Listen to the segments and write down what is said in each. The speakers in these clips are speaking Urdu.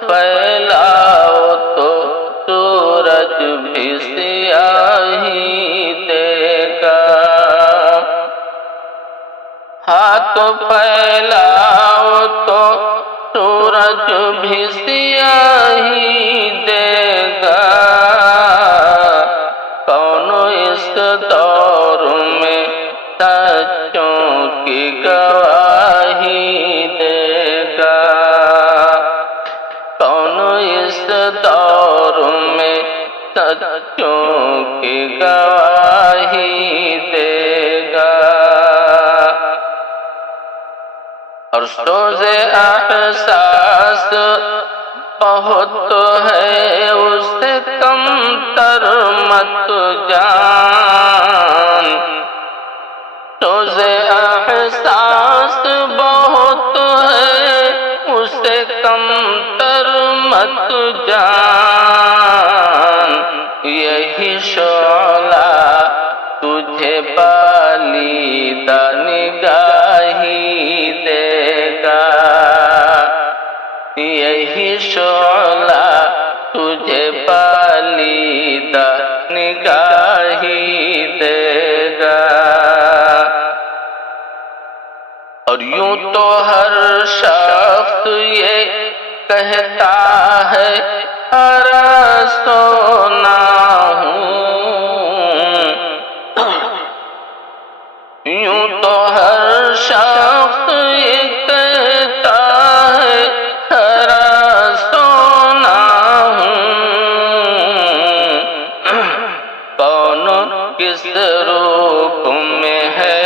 پھیلاؤ تو سورج بھی سیاہی دے گا، ہاتھ پھیلاؤ تو سورج بھی سیاہی دے گا، کون اس دور میں سچوں کی گواہی دے گا، کون اس دور میں سچوں کی گواہی دے گا۔ اور سوز احساس بہت ہے اس سے کم تر مت جان، سوز احساس بہت ہے اس سے کم تر مت جان، یہی شعلہ تجھے بالیدہ نگاہی دے گا، یہی شعلہ تجھے بالیدہ نگاہی دے گا۔ اور یوں تو ہر شخص یہ کہتا ہے سونا ہوں، یوں تو ہر شخص یہ کہتا ہے سونا ہوں، کون کس روپ میں ہے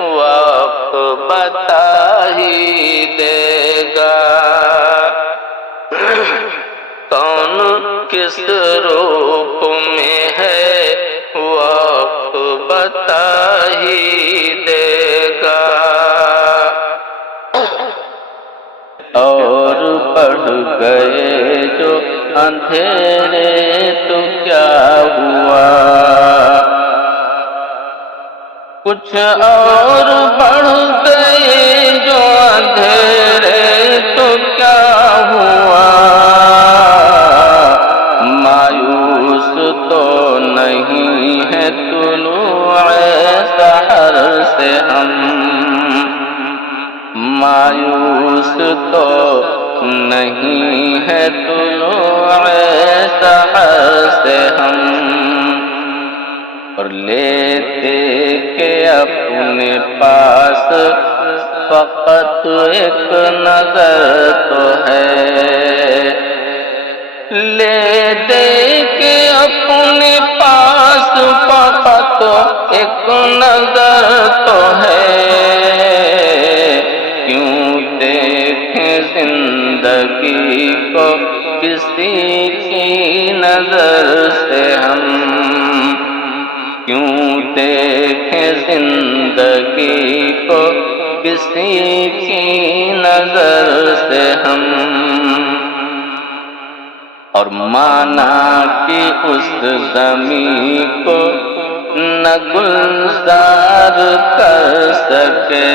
وقت بتا ہی دے گا، کون کس روپ میں ہے وقت بتا ہی دے گا۔ اور بڑھ گئے جو اندھیرے تو کیا ہوا، کچھ اور بڑھ گئے جو اندھیرے تو کیا ہوا، مایوس تو نہیں ہے طلوع سحر سے ہم، مایوس تو نہیں ہے طلوع سحر سے ہم، اور لیتے کہ اپنے پاس فقط ایک نظر تو ہے، لے دے کے اپنے پاس فقط ایک نظر تو ہے، کیوں دیکھیں زندگی کو کسی کی نظر سے ہم، کیوں دیکھیں زندگی کو کسی کی نظر سے ہم، اور مانا کہ اس زمین کو نہ گلزار کر سکے،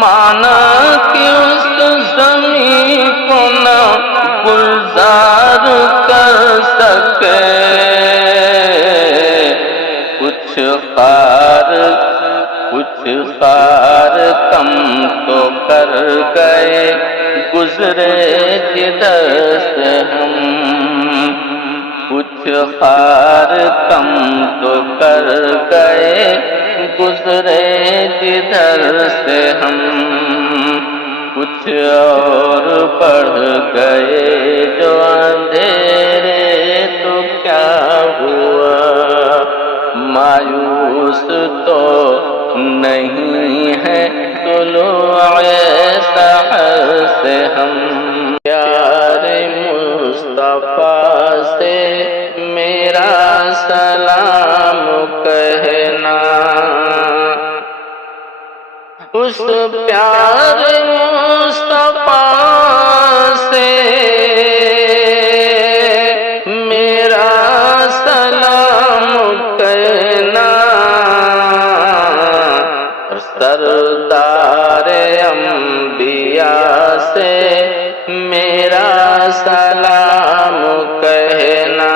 مانا کہ اس زمین کو نہ گلزار کر سکے، کچھ خار کم تو کر گئے گزرے جدھر سے ہم، کچھ خار کم تو کر گئے گزرے جدھر سے ہم، کچھ اور بڑھ گئے جو اندھیرے تو کیا ہوا، مایوس تو نہیں ہے طلوع سحر سے ہم، پیار مصطفیٰ سے میرا سلام کہنا، اس پیار مصطفیٰ سے میرا سلام کہنا، سردار انبیاء سے سلام کہنا،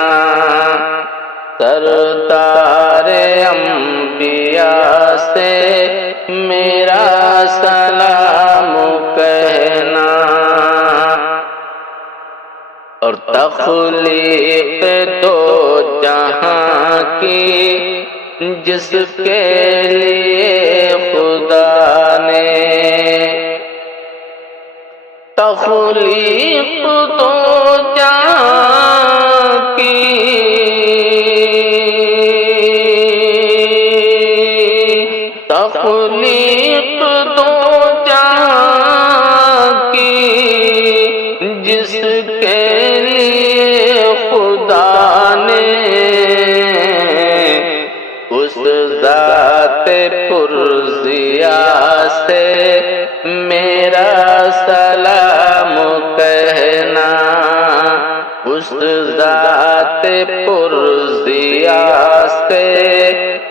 سردار انبیاء سے میرا سلام کہنا، اور تخلیق دو جہاں کی جس کے لیے خدا نے، تخلیق دو جہاں کی تخلیق دو جہاں کی جس کے لیے خدا نے، اس ذات پرضیا سے میرا سلام کہنا، اس ذات پرضیا سے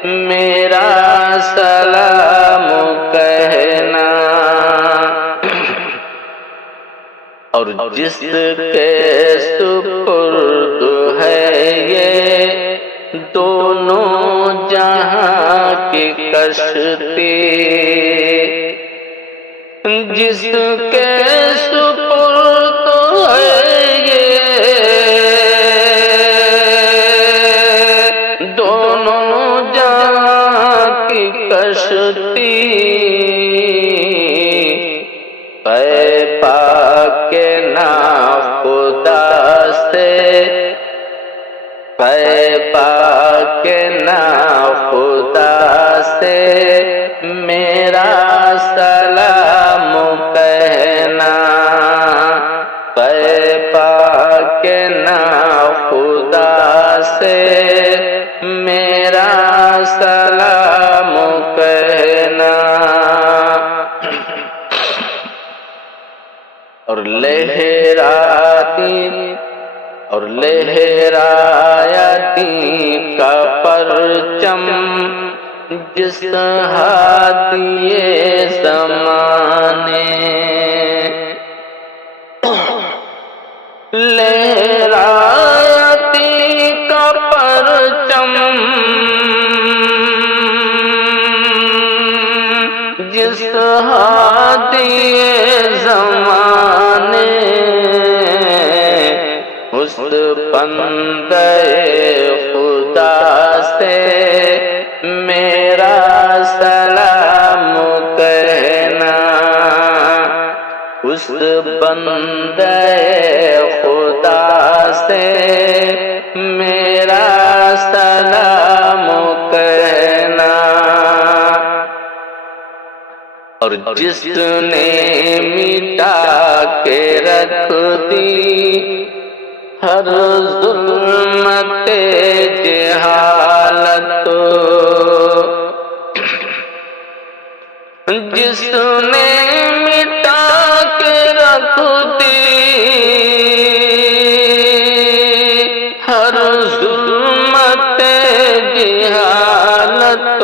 میرا سلام کہنا، اور جس کے سپرد ہے یہ دونوں جہاں کی کشتی، جس کے سپرد ہے یہ دونوں جہاں کی کشتی، اے پاک ناخدا سے، اے پاک ناخدا سے میرا سلام کہنا، اے پاک ناخدا سے میرا سلام کہنا، اور لہرایا دین کا پرچم جس ہادی زمانے، لہرایا دین کا پرچم جس ہادی زمانے، اس بندے خدا سے میرا سلام کہنا، اس بندے خدا سے میرا سلام کہنا، اور جس نے مٹا کے رکھ دی ہر ظلمت جہالت، جس نے مٹا کے رکھ دی ہر ظلمت جہالت،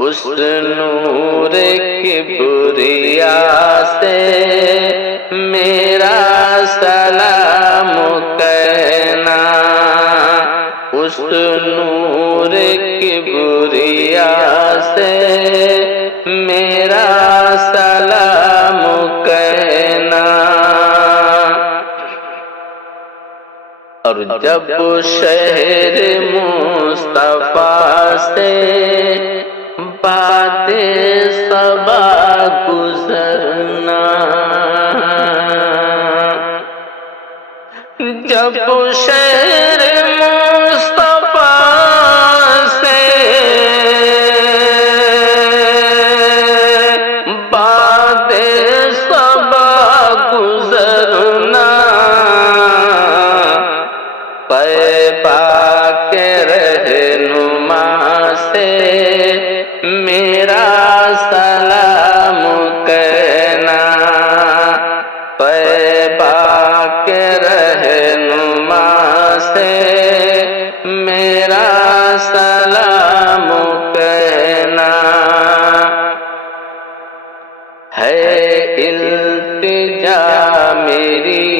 اس نور کبریا سے میرا سلام کہنا، اس نور کبریا سے میرا سلام کہنا، اور جب شہر مصطفیٰ سے باد صبا گزرنا، جب شہر مصطفیٰ سے باد صبا گزرنا، طیبہ کے رہنما سے میرا سلام کہنا، طیبہ کے رہنما سے میرا سلام کہنا، ہے التجا میری